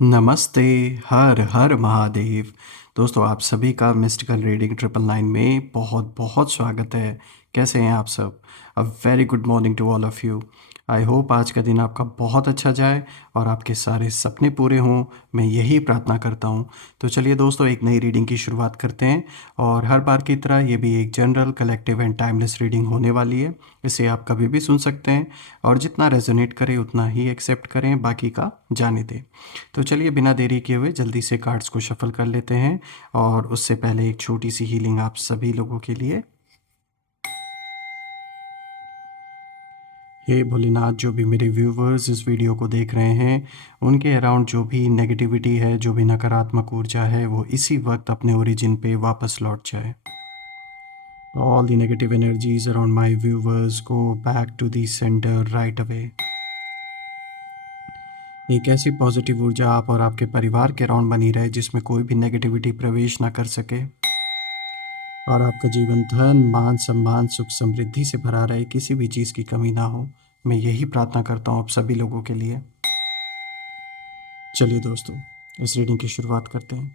नमस्ते, हर हर महादेव। दोस्तों आप सभी का मिस्टिकल रीडिंग 999 में बहुत बहुत स्वागत है। कैसे हैं आप सब? A very good morning to all of you. I hope आज का दिन आपका बहुत अच्छा जाए और आपके सारे सपने पूरे हों, मैं यही प्रार्थना करता हूँ। तो चलिए दोस्तों, एक नई रीडिंग की शुरुआत करते हैं और हर बार की तरह ये भी एक general, collective and timeless reading होने वाली है। इसे आप कभी भी सुन सकते हैं और जितना रेजोनेट करे उतना ही एक्सेप्ट करें, बाकी का जाने दें। तो चलिए बिना देरी किए हुए जल्दी से कार्ड्स को शफल कर लेते हैं और उससे पहले एक छोटी सी हीलिंग आप सभी लोगों के लिए। हे भोलेनाथ, जो भी मेरे व्यूवर्स इस वीडियो को देख रहे हैं उनके अराउंड जो भी नेगेटिविटी है, जो भी नकारात्मक ऊर्जा है, वो इसी वक्त अपने ओरिजिन पे वापस लौट जाए। All the negative energies around my viewers go back to the centre right away. एक ऐसी पॉजिटिव ऊर्जा आप और आपके परिवार के अराउंड बनी रहे जिसमें कोई भी नेगेटिविटी प्रवेश ना कर सके और आपका जीवन धन, मान, सम्मान, सुख, समृद्धि से भरा रहे, किसी भी चीज़ की कमी ना हो। मैं यही प्रार्थना करता हूँ आप सभी लोगों के लिए। चलिए दोस्तों, इस रीडिंग की शुरुआत करते हैं।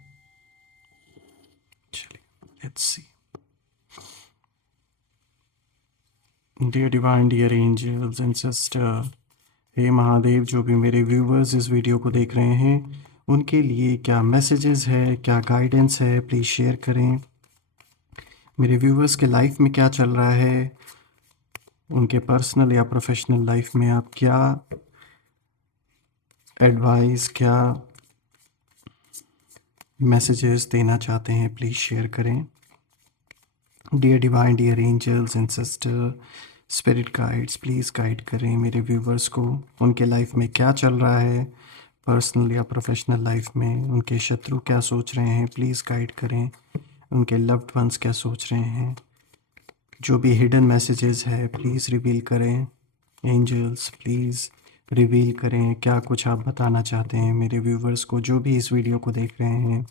चलिए, let's see. Dear divine, dear angels and sister, हे महादेव, जो भी मेरे व्यूवर्स इस वीडियो को देख रहे हैं उनके लिए क्या मैसेजेस है, क्या गाइडेंस है, प्लीज़ शेयर करें। मेरे व्यूवर्स के लाइफ में क्या चल रहा है, उनके पर्सनल या प्रोफेशनल लाइफ में आप क्या एडवाइस, क्या मैसेजेस देना चाहते हैं, प्लीज़ शेयर करें। Dear divine, dear angels and sister, spirit guides, please guide करें मेरे व्यूवर्स को। उनके लाइफ में क्या चल रहा है, पर्सनल या प्रोफेशनल लाइफ में उनके शत्रु क्या सोच रहे हैं, प्लीज़ गाइड करें। उनके लव्ड वंस क्या सोच रहे हैं, जो भी हिडन मैसेजेस है प्लीज़ रिवील करें। एंजल्स प्लीज़ रिवील करें क्या कुछ आप बताना चाहते हैं मेरे व्यूवर्स को, जो भी इस वीडियो को देख रहे हैं,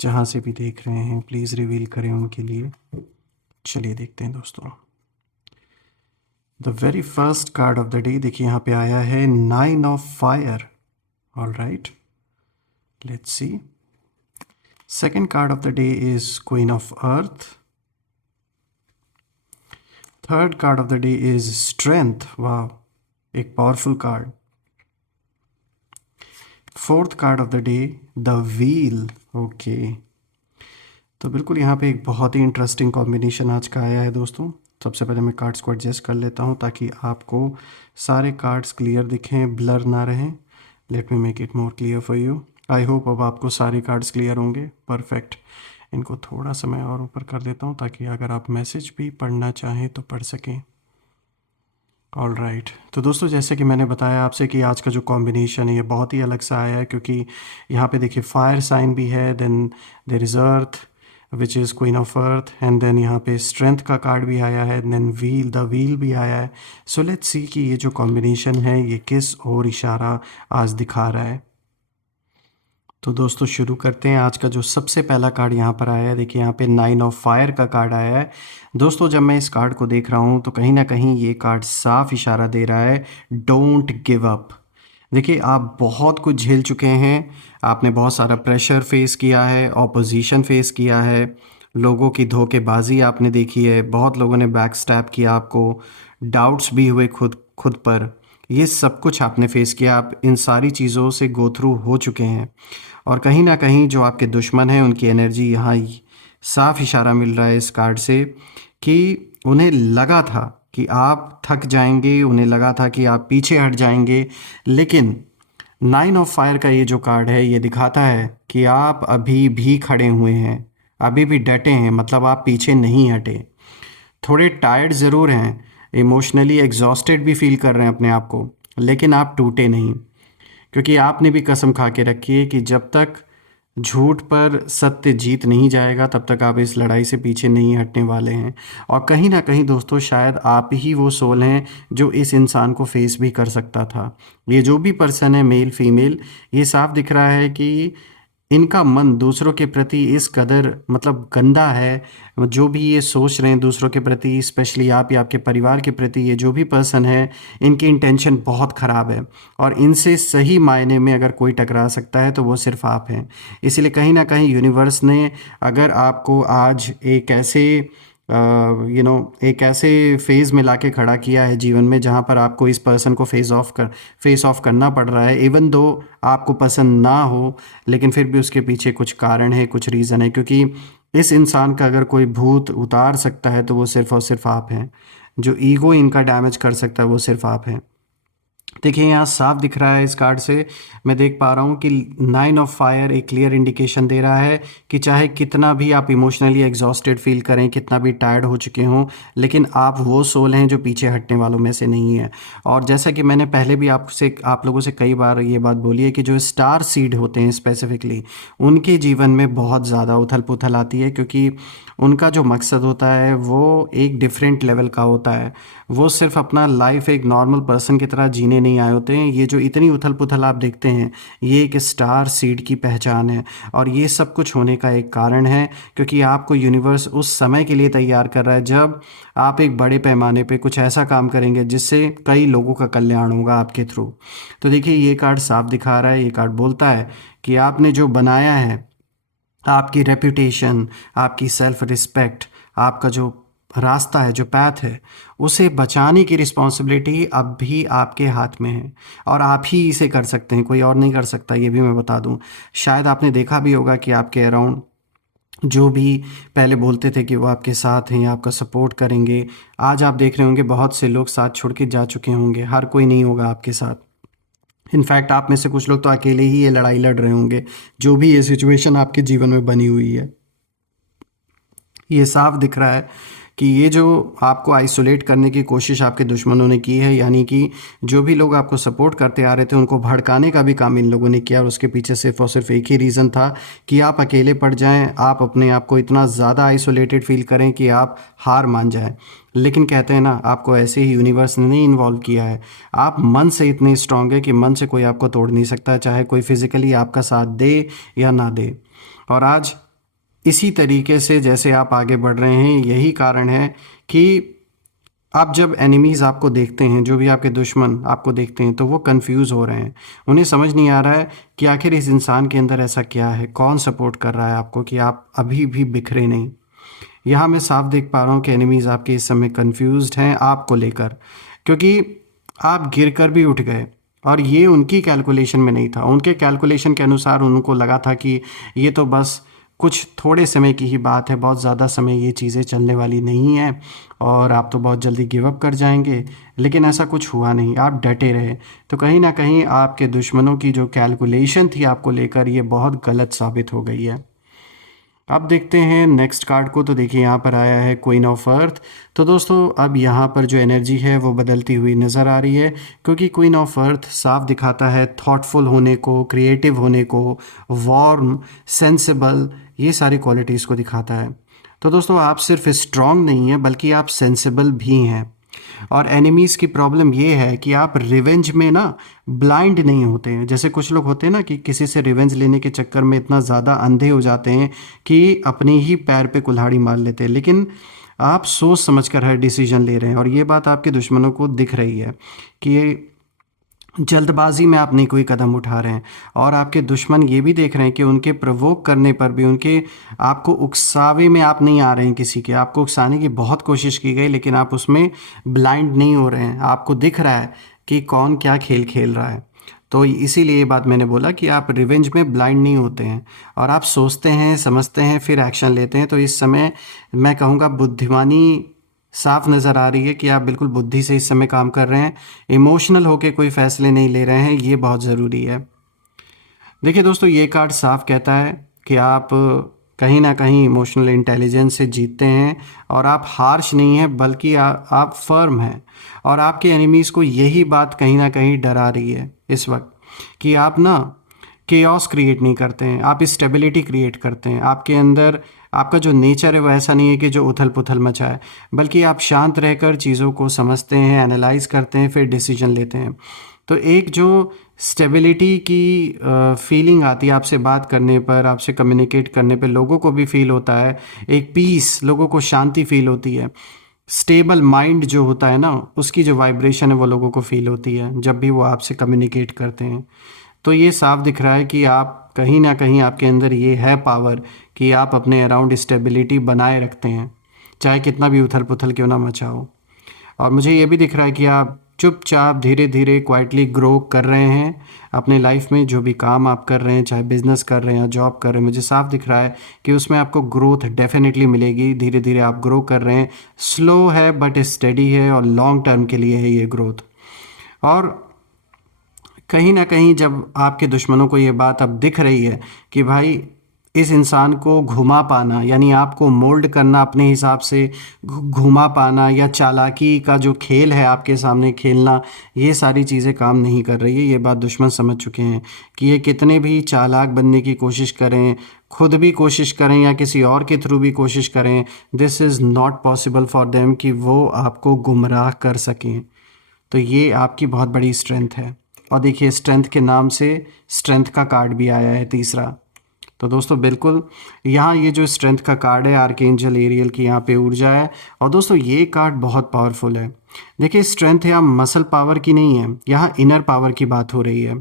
जहाँ से भी देख रहे हैं, प्लीज़ रिवील करें उनके लिए। चलिए देखते हैं दोस्तों। The very first card of the day, देखिए यहाँ पे आया है 9 of fire. All right, let's see. Second card of the day is queen of earth. Third card of the day is strength. वाह, एक powerful card. Fourth card of the day the wheel. Okay, तो बिल्कुल यहाँ पे एक बहुत ही interesting combination आज का आया है दोस्तों। सबसे पहले मैं कार्ड्स को एडजस्ट कर लेता हूँ ताकि आपको सारे कार्ड्स क्लियर दिखें, ब्लर ना रहें। Let me make it more clear for you. I hope अब आपको सारे कार्ड्स क्लियर होंगे। परफेक्ट। इनको थोड़ा सा मैं और ऊपर कर देता हूँ ताकि अगर आप मैसेज भी पढ़ना चाहें तो पढ़ सकें। ऑल राइट, तो दोस्तों जैसे कि मैंने बताया आपसे कि आज का जो कॉम्बिनेशन है ये बहुत ही अलग सा आया है, क्योंकि यहाँ पे देखिए फायर साइन भी है, then there is earth which is queen of earth, and then यहाँ पे स्ट्रेंथ का कार्ड भी आया है, देन व्हील, द व्हील भी आया है। सो लेट्स सी कि ये जो कॉम्बिनेशन है ये किस और इशारा आज दिखा रहा है। तो दोस्तों शुरू करते हैं। आज का जो सबसे पहला कार्ड यहाँ पर आया है, देखिए यहाँ पे 9 ऑफ फायर का कार्ड आया है। दोस्तों जब मैं इस कार्ड को देख रहा हूँ तो कहीं ना कहीं ये कार्ड साफ इशारा दे रहा है, डोंट गिव अप। देखिए आप बहुत कुछ झेल चुके हैं, आपने बहुत सारा प्रेशर फेस किया है, ऑपोजिशन फेस किया है, लोगों की धोखेबाजी आपने देखी है, बहुत लोगों ने बैक स्टैप किया आपको, डाउट्स भी हुए खुद खुद पर। ये सब कुछ आपने फेस किया, आप इन सारी चीज़ों से गो थ्रू हो चुके हैं। और कहीं ना कहीं जो आपके दुश्मन हैं उनकी एनर्जी यहाँ साफ इशारा मिल रहा है इस कार्ड से कि उन्हें लगा था कि आप थक जाएंगे, उन्हें लगा था कि आप पीछे हट जाएंगे, लेकिन 9 ऑफ फायर का ये जो कार्ड है ये दिखाता है कि आप अभी भी खड़े हुए हैं, अभी भी डटे हैं, मतलब आप पीछे नहीं हटे। थोड़े टायर्ड ज़रूर हैं, इमोशनली एग्जॉस्टेड भी फील कर रहे हैं अपने आप को, लेकिन आप टूटे नहीं, क्योंकि आपने भी कसम खा के रखी है कि जब तक झूठ पर सत्य जीत नहीं जाएगा तब तक आप इस लड़ाई से पीछे नहीं हटने वाले हैं। और कहीं ना कहीं दोस्तों शायद आप ही वो सोल हैं जो इस इंसान को फेस भी कर सकता था। ये जो भी पर्सन है, मेल फीमेल, ये साफ दिख रहा है कि इनका मन दूसरों के प्रति इस कदर मतलब गंदा है, जो भी ये सोच रहे हैं दूसरों के प्रति, स्पेशली आप या आपके परिवार के प्रति, ये जो भी पर्सन है, इनकी इंटेंशन बहुत ख़राब है। और इनसे सही मायने में अगर कोई टकरा सकता है तो वो सिर्फ आप हैं। इसीलिए कहीं ना कहीं यूनिवर्स ने अगर आपको आज एक ऐसे एक ऐसे फेज़ में लाके खड़ा किया है जीवन में, जहाँ पर आपको इस पर्सन को फेस ऑफ करना पड़ रहा है, इवन दो आपको पसंद ना हो, लेकिन फिर भी उसके पीछे कुछ कारण है, कुछ रीज़न है। क्योंकि इस इंसान का अगर कोई भूत उतार सकता है तो वो सिर्फ़ और सिर्फ आप हैं। जो ईगो इनका डैमेज कर सकता है वो सिर्फ आप हैं। देखिए यहाँ साफ दिख रहा है इस कार्ड से, मैं देख पा रहा हूँ कि 9 ऑफ फायर एक क्लियर इंडिकेशन दे रहा है कि चाहे कितना भी आप इमोशनली एग्जॉस्टेड फील करें, कितना भी टायर्ड हो चुके हों, लेकिन आप वो सोल हैं जो पीछे हटने वालों में से नहीं है। और जैसा कि मैंने पहले भी आप लोगों से कई बार ये बात बोली है कि जो स्टार सीड होते हैं स्पेसिफिकली, उनके जीवन में बहुत ज़्यादा उथल पुथल आती है, क्योंकि उनका जो मकसद होता है वो एक डिफरेंट लेवल का होता है। वो सिर्फ अपना लाइफ एक नॉर्मल पर्सन की तरह जीने नहीं आए होते हैं। ये जो इतनी उथल पुथल आप देखते हैं, ये एक स्टार सीड की पहचान है। और ये सब कुछ होने का एक कारण है, क्योंकि आपको यूनिवर्स उस समय के लिए तैयार कर रहा है जब आप एक बड़े पैमाने पे कुछ ऐसा काम करेंगे जिससे कई लोगों का कल्याण होगा आपके थ्रू। तो देखिए ये कार्ड साफ दिखा रहा है, ये कार्ड बोलता है कि आपने जो बनाया है, आपकी रेपुटेशन, आपकी सेल्फ रिस्पेक्ट, आपका जो रास्ता है, जो पैथ है, उसे बचाने की रिस्पॉन्सिबिलिटी अब भी आपके हाथ में है। और आप ही इसे कर सकते हैं, कोई और नहीं कर सकता, ये भी मैं बता दूं। शायद आपने देखा भी होगा कि आपके अराउंड जो भी पहले बोलते थे कि वो आपके साथ हैं, आपका सपोर्ट करेंगे, आज आप देख रहे होंगे बहुत से लोग साथ छोड़ के जा चुके होंगे। हर कोई नहीं होगा आपके साथ। इनफैक्ट आप में से कुछ लोग तो अकेले ही ये लड़ाई लड़ रहे होंगे, जो भी ये सिचुएशन आपके जीवन में बनी हुई है। ये साफ दिख रहा है कि ये जो आपको आइसोलेट करने की कोशिश आपके दुश्मनों ने की है, यानी कि जो भी लोग आपको सपोर्ट करते आ रहे थे उनको भड़काने का भी काम इन लोगों ने किया। और उसके पीछे सिर्फ और सिर्फ एक ही रीज़न था कि आप अकेले पड़ जाएं, आप अपने आप को इतना ज़्यादा आइसोलेटेड फील करें कि आप हार मान जाएं। लेकिन कहते हैं ना, आपको ऐसे ही यूनिवर्स ने नहीं इन्वॉल्व किया है। आप मन से इतने स्ट्रांग है कि मन से कोई आपको तोड़ नहीं सकता, चाहे कोई फिज़िकली आपका साथ दे या ना दे। और आज इसी तरीके से जैसे आप आगे बढ़ रहे हैं, यही कारण है कि आप जब एनिमीज़ आपको देखते हैं, जो भी आपके दुश्मन आपको देखते हैं, तो वो कंफ्यूज हो रहे हैं। उन्हें समझ नहीं आ रहा है कि आखिर इस इंसान के अंदर ऐसा क्या है, कौन सपोर्ट कर रहा है आपको कि आप अभी भी बिखरे नहीं। यहाँ मैं साफ देख पा रहा हूँ कि एनिमीज़ आपके इस समय कंफ्यूज्ड हैं आपको लेकर, क्योंकि आप गिर कर भी उठ गए। और ये उनकी कैलकुलेशन में नहीं था। उनके कैलकुलेशन के अनुसार उनको लगा था कि ये तो बस कुछ थोड़े समय की ही बात है, बहुत ज़्यादा समय ये चीज़ें चलने वाली नहीं हैं और आप तो बहुत जल्दी गिव अप कर जाएंगे। लेकिन ऐसा कुछ हुआ नहीं, आप डटे रहे। तो कहीं ना कहीं आपके दुश्मनों की जो कैलकुलेशन थी आपको लेकर, ये बहुत गलत साबित हो गई है। अब देखते हैं नेक्स्ट कार्ड को। तो देखिए यहाँ पर आया है क्वीन ऑफ अर्थ। तो दोस्तों अब यहाँ पर जो एनर्जी है वो बदलती हुई नज़र आ रही है, क्योंकि क्वीन ऑफ अर्थ साफ दिखाता है थॉटफुल होने को, क्रिएटिव होने को, वार्म, सेंसिबल, ये सारी क्वालिटीज़ को दिखाता है। तो दोस्तों आप सिर्फ स्ट्रांग नहीं हैं, बल्कि आप सेंसिबल भी हैं। और एनिमीज़ की प्रॉब्लम ये है कि आप रिवेंज में ना ब्लाइंड नहीं होते हैं। जैसे कुछ लोग होते हैं ना कि किसी से रिवेंज लेने के चक्कर में इतना ज़्यादा अंधे हो जाते हैं कि अपने ही पैर पे कुल्हाड़ी मार लेते हैं। लेकिन आप सोच समझकर हर डिसीजन ले रहे हैं, और ये बात आपके दुश्मनों को दिख रही है कि जल्दबाजी में आप नहीं कोई कदम उठा रहे हैं। और आपके दुश्मन ये भी देख रहे हैं कि उनके प्रवोक करने पर भी, उनके आपको उकसावे में आप नहीं आ रहे हैं। किसी के आपको उकसाने की बहुत कोशिश की गई, लेकिन आप उसमें ब्लाइंड नहीं हो रहे हैं। आपको दिख रहा है कि कौन क्या खेल खेल रहा है। तो इसीलिए ये बात मैंने बोला कि आप रिवेंज में ब्लाइंड नहीं होते हैं, और आप सोचते हैं, समझते हैं, फिर एक्शन लेते हैं। तो इस समय मैं कहूँगा बुद्धिमानी साफ नज़र आ रही है कि आप बिल्कुल बुद्धि से इस समय काम कर रहे हैं। इमोशनल होके कोई फैसले नहीं ले रहे हैं, ये बहुत ज़रूरी है। देखिए दोस्तों ये कार्ड साफ कहता है कि आप कहीं ना कहीं इमोशनल इंटेलिजेंस से जीतते हैं, और आप हार्श नहीं हैं, बल्कि आप फर्म हैं। और आपके एनिमीज़ को यही बात कहीं ना कहीं डरा रही है इस वक्त, कि आप ना केओस क्रिएट नहीं करते हैं, आप स्टेबिलिटी क्रिएट करते हैं। आपके अंदर आपका जो नेचर है वो ऐसा नहीं है कि जो उथल पुथल मचा है, बल्कि आप शांत रहकर चीज़ों को समझते हैं, एनालाइज करते हैं, फिर डिसीजन लेते हैं। तो एक जो स्टेबिलिटी की फीलिंग आती है आपसे बात करने पर, आपसे कम्युनिकेट करने पे, लोगों को भी फील होता है एक पीस, लोगों को शांति फील होती है। स्टेबल माइंड जो होता है ना, उसकी जो वाइब्रेशन है वो लोगों को फील होती है जब भी वो आपसे कम्युनिकेट करते हैं। तो ये साफ दिख रहा है कि आप कहीं ना कहीं आपके अंदर ये है पावर कि आप अपने अराउंड स्टेबिलिटी बनाए रखते हैं, चाहे कितना भी उथल पुथल क्यों ना मचा हो। और मुझे ये भी दिख रहा है कि आप चुपचाप धीरे धीरे क्वाइटली ग्रो कर रहे हैं अपने लाइफ में। जो भी काम आप कर रहे हैं, चाहे बिजनेस कर रहे हैं या जॉब कर रहे हैं, मुझे साफ दिख रहा है कि उसमें आपको ग्रोथ डेफिनेटली मिलेगी। धीरे धीरे आप ग्रो कर रहे हैं, स्लो है बट स्टेडी है, और लॉन्ग टर्म के लिए है ये ग्रोथ। और कहीं ना कहीं जब आपके दुश्मनों को ये बात अब दिख रही है कि भाई इस इंसान को घुमा पाना, यानी आपको मोल्ड करना अपने हिसाब से, घुमा पाना या चालाकी का जो खेल है आपके सामने खेलना, ये सारी चीज़ें काम नहीं कर रही है। ये बात दुश्मन समझ चुके हैं कि ये कितने भी चालाक बनने की कोशिश करें, खुद भी कोशिश करें या किसी और के थ्रू भी कोशिश करें, this is not possible for them कि वो आपको गुमराह कर सकें। तो ये आपकी बहुत बड़ी स्ट्रेंथ है। और देखिए, स्ट्रेंथ के नाम से स्ट्रेंथ का कार्ड भी आया है तीसरा। तो दोस्तों बिल्कुल यहाँ ये जो स्ट्रेंथ का कार्ड है, आर्कएंजल एरियल की यहाँ पे ऊर्जा है। और दोस्तों ये कार्ड बहुत पावरफुल है। देखिए, स्ट्रेंथ यहाँ मसल पावर की नहीं है, यहाँ इनर पावर की बात हो रही है।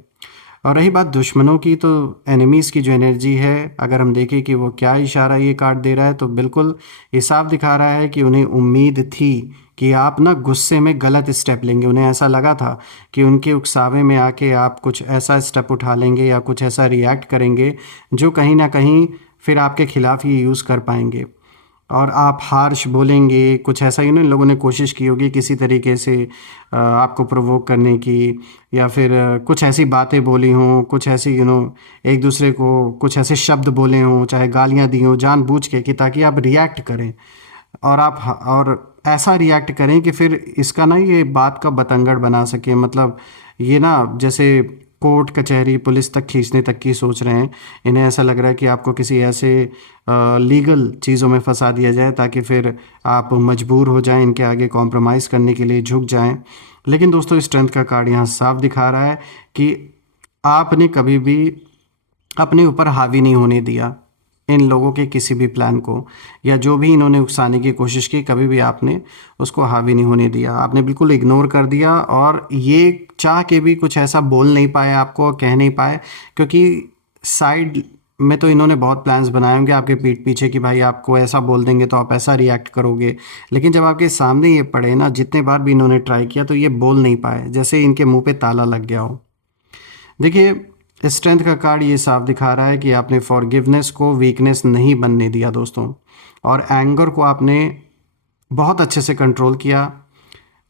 और रही बात दुश्मनों की, तो एनिमीज़ की जो एनर्जी है, अगर हम देखें कि वो क्या इशारा ये कार्ड दे रहा है, तो बिल्कुल ये साफ दिखा रहा है कि उन्हें उम्मीद थी कि आप ना गुस्से में गलत स्टेप लेंगे। उन्हें ऐसा लगा था कि उनके उकसावे में आके आप कुछ ऐसा स्टेप उठा लेंगे या कुछ ऐसा रिएक्ट करेंगे जो कहीं ना कहीं फिर आपके खिलाफ ही यूज़ कर पाएंगे, और आप हार्श बोलेंगे, कुछ ऐसा ही ना। इन लोगों ने कोशिश की होगी किसी तरीके से आपको प्रोवोक करने की, या फिर कुछ ऐसी बातें बोली हों, कुछ ऐसी एक दूसरे को कुछ ऐसे शब्द बोले हों, चाहे गालियाँ दी हों जानबूझ के, कि ताकि आप रिएक्ट करें। और ऐसा रिएक्ट करें कि फिर इसका ना ये बात का बतंगड़ बना सकें। मतलब ये ना जैसे कोर्ट कचहरी पुलिस तक खींचने तक की सोच रहे हैं। इन्हें ऐसा लग रहा है कि आपको किसी ऐसे लीगल चीज़ों में फंसा दिया जाए ताकि फिर आप मजबूर हो जाएं, इनके आगे कॉम्प्रोमाइज़ करने के लिए झुक जाएं। लेकिन दोस्तों स्ट्रेंथ का कार्ड यहाँ साफ दिखा रहा है कि आपने कभी भी अपने ऊपर हावी नहीं होने दिया इन लोगों के किसी भी प्लान को, या जो भी इन्होंने उकसाने की कोशिश की, कभी भी आपने उसको हावी नहीं होने दिया। आपने बिल्कुल इग्नोर कर दिया, और ये चाह के भी कुछ ऐसा बोल नहीं पाए आपको, कह नहीं पाए, क्योंकि साइड में तो इन्होंने बहुत प्लान्स बनाए होंगे आपके पीठ पीछे कि भाई आपको ऐसा बोल देंगे तो आप ऐसा रिएक्ट करोगे। लेकिन जब आपके सामने ये पड़े ना, जितने बार भी इन्होंने ट्राई किया, तो ये बोल नहीं पाए, जैसे इनके मुंह पे ताला लग गया हो। देखिए, स्ट्रेंथ का कार्ड ये साफ दिखा रहा है कि आपने फॉरगिवनेस को वीकनेस नहीं बनने दिया दोस्तों, और एंगर को आपने बहुत अच्छे से कंट्रोल किया।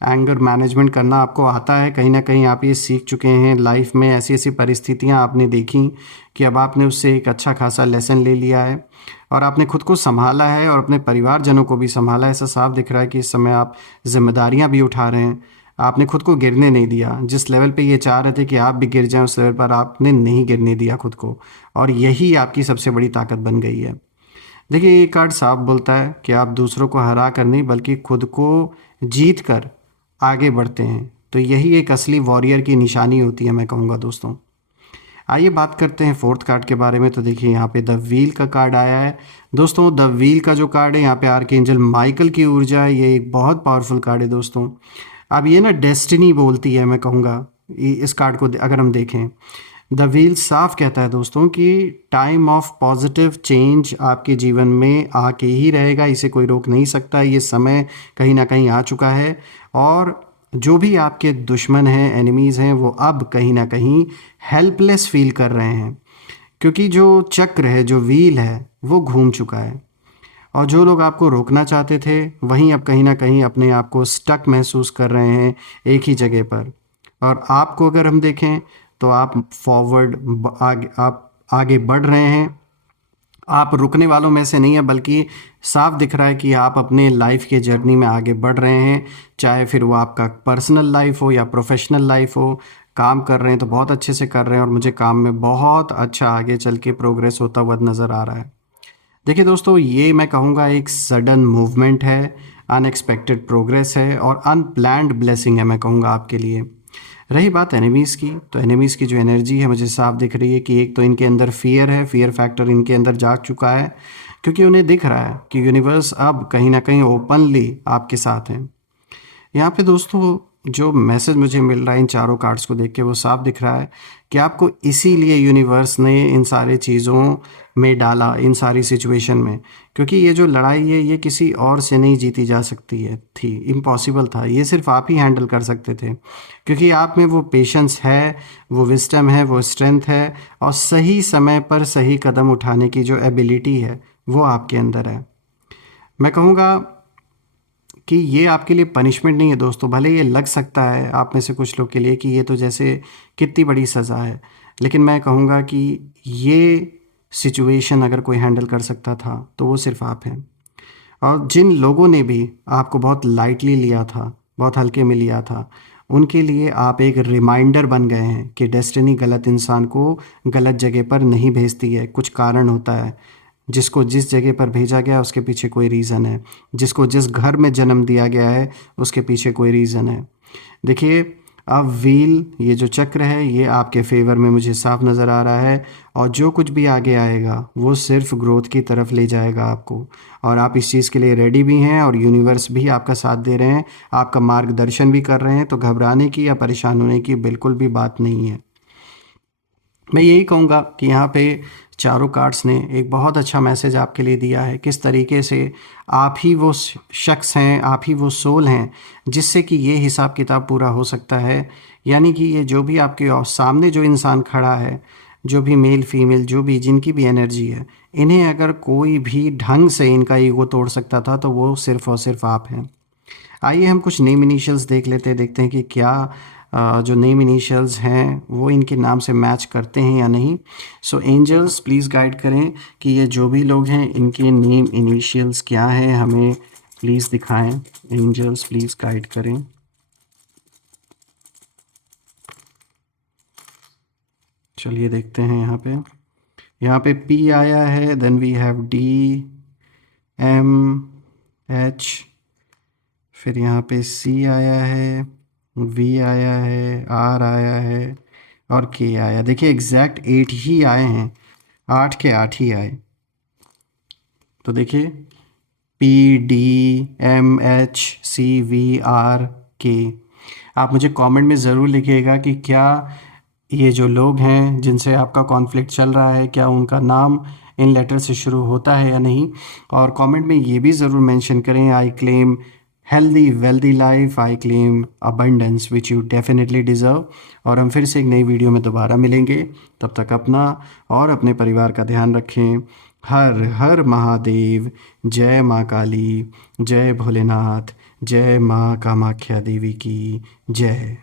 एंगर मैनेजमेंट करना आपको आता है, कहीं ना कहीं आप ये सीख चुके हैं लाइफ में। ऐसी ऐसी परिस्थितियां आपने देखी कि अब आपने उससे एक अच्छा खासा लेसन ले लिया है, और आपने खुद को संभाला है और अपने परिवारजनों को भी संभाला है। ऐसा साफ दिख रहा है कि इस समय आप जिम्मेदारियां भी उठा रहे हैं। आपने खुद को गिरने नहीं दिया। जिस लेवल पे ये चाह रहे थे कि आप भी गिर जाएं, उस लेवल पर आपने नहीं गिरने दिया खुद को, और यही आपकी सबसे बड़ी ताकत बन गई है। देखिए, ये कार्ड साफ बोलता है कि आप दूसरों को हरा कर नहीं, बल्कि खुद को जीत कर आगे बढ़ते हैं। तो यही एक असली वॉरियर की निशानी होती है, मैं कहूँगा दोस्तों। आइए बात करते हैं फोर्थ कार्ड के बारे में। तो देखिए, यहाँ पे द व्हील का कार्ड आया है दोस्तों। द व्हील का जो कार्ड है, यहाँ पे आर्कएंजल माइकल की ऊर्जा है। ये एक बहुत पावरफुल कार्ड है दोस्तों। अब ये ना डेस्टिनी बोलती है, मैं कहूँगा इस कार्ड को अगर हम देखें। द व्हील साफ कहता है दोस्तों कि टाइम ऑफ पॉजिटिव चेंज आपके जीवन में आके ही रहेगा, इसे कोई रोक नहीं सकता। ये समय कहीं ना कहीं आ चुका है, और जो भी आपके दुश्मन हैं, एनिमीज़ हैं, वो अब कहीं ना कहीं हेल्पलेस फील कर रहे हैं, क्योंकि जो चक्र है, जो व्हील है, वो घूम चुका है। और जो लोग आपको रोकना चाहते थे, वहीं अब कहीं ना कहीं अपने आप को स्टक महसूस कर रहे हैं एक ही जगह पर। और आपको अगर हम देखें तो आप आगे बढ़ रहे हैं। आप रुकने वालों में से नहीं है, बल्कि साफ दिख रहा है कि आप अपने लाइफ के जर्नी में आगे बढ़ रहे हैं। चाहे फिर वो आपका पर्सनल लाइफ हो या प्रोफेशनल लाइफ हो, काम कर रहे हैं तो बहुत अच्छे से कर रहे हैं, और मुझे काम में बहुत अच्छा आगे चल के प्रोग्रेस होता हुआ नज़र आ रहा है। देखिए दोस्तों, ये मैं कहूँगा एक सडन मूवमेंट है, अनएक्सपेक्टेड प्रोग्रेस है, और अनप्लैन्ड ब्लेसिंग है, मैं कहूँगा आपके लिए। रही बात एनिमीज़ की, तो एनिमीज़ की जो एनर्जी है मुझे साफ दिख रही है कि एक तो इनके अंदर फियर है, फियर फैक्टर इनके अंदर जाग चुका है, क्योंकि उन्हें दिख रहा है कि यूनिवर्स अब कहीं ना कहीं ओपनली आपके साथ है। यहाँ पे दोस्तों जो मैसेज मुझे मिल रहा है इन चारों कार्ड्स को देख के, वो साफ दिख रहा है कि आपको इसीलिए यूनिवर्स ने इन सारे चीज़ों में डाला, इन सारी सिचुएशन में, क्योंकि ये जो लड़ाई है ये किसी और से नहीं जीती जा सकती है, थी इम्पॉसिबल था, ये सिर्फ आप ही हैंडल कर सकते थे, क्योंकि आप में वो पेशेंस है, वो विस्डम है, वो स्ट्रेंथ है, और सही समय पर सही कदम उठाने की जो एबिलिटी है वो आपके अंदर है। मैं कहूँगा कि ये आपके लिए पनिशमेंट नहीं है दोस्तों, भले ये लग सकता है आप में से कुछ लोग के लिए कि ये तो जैसे कितनी बड़ी सज़ा है, लेकिन मैं कहूँगा कि ये सिचुएशन अगर कोई हैंडल कर सकता था तो वो सिर्फ आप हैं। और जिन लोगों ने भी आपको बहुत लाइटली लिया था, बहुत हल्के में लिया था, उनके लिए आप एक रिमाइंडर बन गए हैं कि डेस्टिनी गलत इंसान को गलत जगह पर नहीं भेजती है, कुछ कारण होता है। जिसको जिस जगह पर भेजा गया उसके पीछे कोई रीज़न है, जिसको जिस घर में जन्म दिया गया है उसके पीछे कोई रीज़न है। देखिए, अब व्हील, ये जो चक्र है ये आपके फेवर में मुझे साफ नज़र आ रहा है, और जो कुछ भी आगे आएगा वो सिर्फ ग्रोथ की तरफ ले जाएगा आपको, और आप इस चीज़ के लिए रेडी भी हैं, और यूनिवर्स भी आपका साथ दे रहे हैं, आपका मार्गदर्शन भी कर रहे हैं, तो घबराने की या परेशान होने की बिल्कुल भी बात नहीं है। मैं यही कहूँगा कि यहाँ पे चारों कार्ड्स ने एक बहुत अच्छा मैसेज आपके लिए दिया है, किस तरीके से आप ही वो शख्स हैं, आप ही वो सोल हैं जिससे कि ये हिसाब किताब पूरा हो सकता है। यानी कि ये जो भी आपके सामने जो इंसान खड़ा है, जो भी मेल फीमेल, जो भी जिनकी भी एनर्जी है, इन्हें अगर कोई भी ढंग से इनका ईगो तोड़ सकता था तो वो सिर्फ़ और सिर्फ आप हैं। आइए हम कुछ नेम इनिशियल्स देख लेते हैं, देखते हैं कि क्या जो नेम इनिशियल्स हैं वो इनके नाम से मैच करते हैं या नहीं। सो एंजल्स प्लीज़ गाइड करें कि ये जो भी लोग हैं इनके नेम इनिशियल्स क्या हैं, हमें प्लीज़ दिखाएं। एंजल्स प्लीज़ गाइड करें। चलिए देखते हैं यहाँ पे पी आया है, then we have D, M, H, फिर यहाँ पे सी आया है, वी आया है, आर आया है, और के आया। देखिए एग्जैक्ट 8 ही आए हैं, 8 के 8 ही आए। तो देखिए P, D, M, H, C, V, R, K. आप मुझे कमेंट में ज़रूर लिखिएगा कि क्या ये जो लोग हैं जिनसे आपका कॉन्फ्लिक्ट चल रहा है, क्या उनका नाम इन लेटर से शुरू होता है या नहीं। और कमेंट में ये भी ज़रूर मेंशन करें, I claim healthy wealthy life, I claim abundance which you definitely deserve. और हम फिर से एक नई वीडियो में दोबारा मिलेंगे, तब तक अपना और अपने परिवार का ध्यान रखें। हर हर महादेव, जय माँ काली, जय भोलेनाथ, जय माँ कामाख्या देवी की जय।